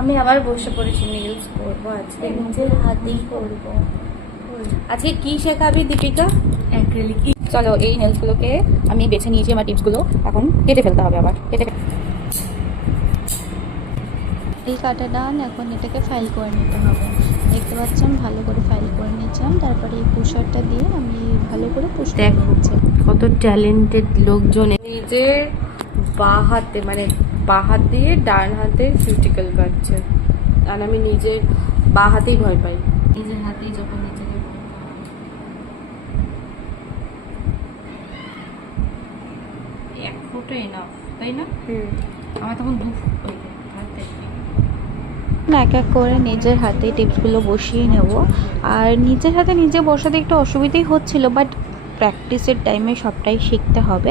আমি আবার বসে পড়েছি, নেলস করবো আজকে, নিজের হাতেই করবো। আজকে কি শেখাবি দীপিকা? অ্যাক্রিলিক। চলো এই নেলসগুলোকে আমি বেছে নিয়েছি, আমার টিপসগুলো এখন কেটে ফেলতে হবে, আবার কেটে এই কাটাটা এখন এটাকে ফাইল করে নিতে হবে। দেখতে পাচ্ছেন ভালো করে ফাইল করে নিচ্ছিলাম, তারপরে এই পুষারটা দিয়ে আমি ভালো করে পুষ করে নিচ্ছি। কত ট্যালেন্টেড লোকজন নিজে বাঁ হাতে, মানে বাঁ হাত দিয়ে ডান হাতে কিউটিকল কাটছে, আর আমি নিজে বাঁ হাতেই ভয় পাই। নিজের হাতেই যখন নিজেকে এক ফুটই না, তাই না? আমার তখন 2 ফুট হয়ে যায়। এক এক করে নিজের হাতে টিপসগুলো বসিয়ে নেব। আর নিজের হাতে নিজে বসাতে একটু অসুবিধাই হচ্ছিল, বাট প্র্যাকটিসের টাইমে সবটাই শিখতে হবে।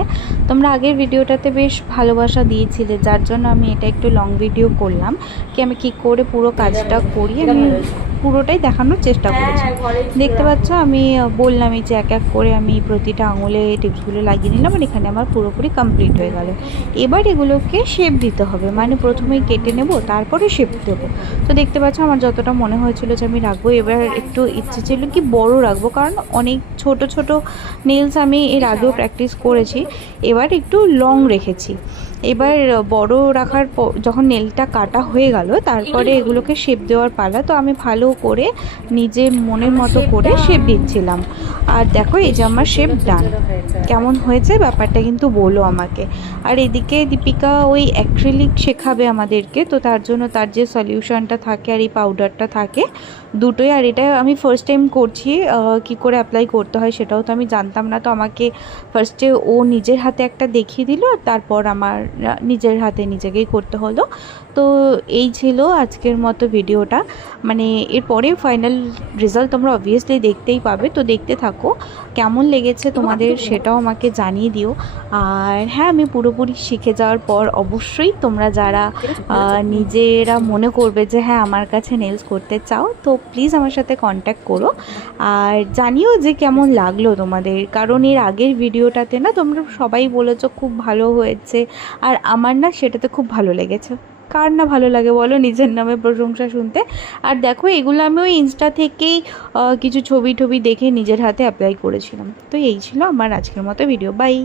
তোমরা আগের ভিডিওটাতে বেশ ভালোবাসা দিয়েছিলে, যার জন্য আমি এটা একটু লং ভিডিও করলাম, কি আমি কি করে পুরো কাজটা করি আমি পুরোটাই দেখানোর চেষ্টা করেছি। দেখতে পাচ্ছ আমি বললামই যে এক এক করে আমি প্রতিটা আঙুলে টিপসগুলো লাগিয়ে নিলাম, আর এখানে আমার পুরোপুরি কমপ্লিট হয়ে গেল। এবার এগুলোকে শেপ দিতে হবে, মানে প্রথমেই কেটে নেব, তারপরে শেপ দেবো। তো দেখতে পাচ্ছ আমার যতটা মনে হয়েছিল যে আমি রাখবো, এবার একটু ইচ্ছে ছিল কি বড় রাখবো, কারণ অনেক ছোট ছোট নেলস আমি এর আগেও প্র্যাকটিস করেছি, এবার একটু লং রেখেছি। এবার বড় রাখার যখন নেলটা কাটা হয়ে গেল, তারপরে এগুলোকে শেপ দেওয়ার পালা। তো আমি ভালো করে নিজের মনের মতো করে শেপ দিচ্ছিলাম। আর দেখো এই যে আমার শেপ ডান। কেমন হয়েছে ব্যাপারটা কিন্তু বলো আমাকে। আর এদিকে দীপিকা ওই অ্যাক্রিলিক শেখাবে আমাদেরকে, তো তার জন্য তার যে সলিউশনটা থাকে আর এই পাউডারটা থাকে দুটোই, আর এটা আমি ফার্স্ট টাইম করছি, কি করে অ্যাপ্লাই করতে হয় সেটাও তো আমি জানতাম না। তো আমাকে ফার্স্টে ও নিজের হাতে একটা দেখিয়ে দিল, আর তারপর আমার নিজের হাতে নিজেকেই করতে হলো। তো এই ছিল আজকের মতো ভিডিওটা, মানে এরপরে ফাইনাল রেজাল্ট তোমরা অবভিয়াসলি দেখতেই পাবে। তো দেখতে থাকো, কেমন লেগেছে তোমাদের সেটাও আমাকে জানিয়ে দিও। আর হ্যাঁ, আমি পুরোপুরি শিখে যাওয়ার পর অবশ্যই তোমরা যারা নিজেরা মনে করবে যে হ্যাঁ আমার কাছে নেলস করতে চাও, তো প্লিজ আমার সাথে কন্ট্যাক্ট করো, আর জানিও যে কেমন লাগলো তোমাদের। কারণ এর আগের ভিডিওটাতে না তোমরা সবাই বলেছো খুব ভালো হয়েছে, আর আমার না সেটাতে খুব ভালো লেগেছে। কার না ভালো লাগে বলো নিজের নামে প্রশংসা শুনতে। আর দেখো এগুলো আমি ওই ইনস্টা থেকেই কিছু ছবি দেখে নিজের হাতে অ্যাপ্লাই করেছিলাম। তো এই ছিল আমার আজকের মতো ভিডিও। বাই।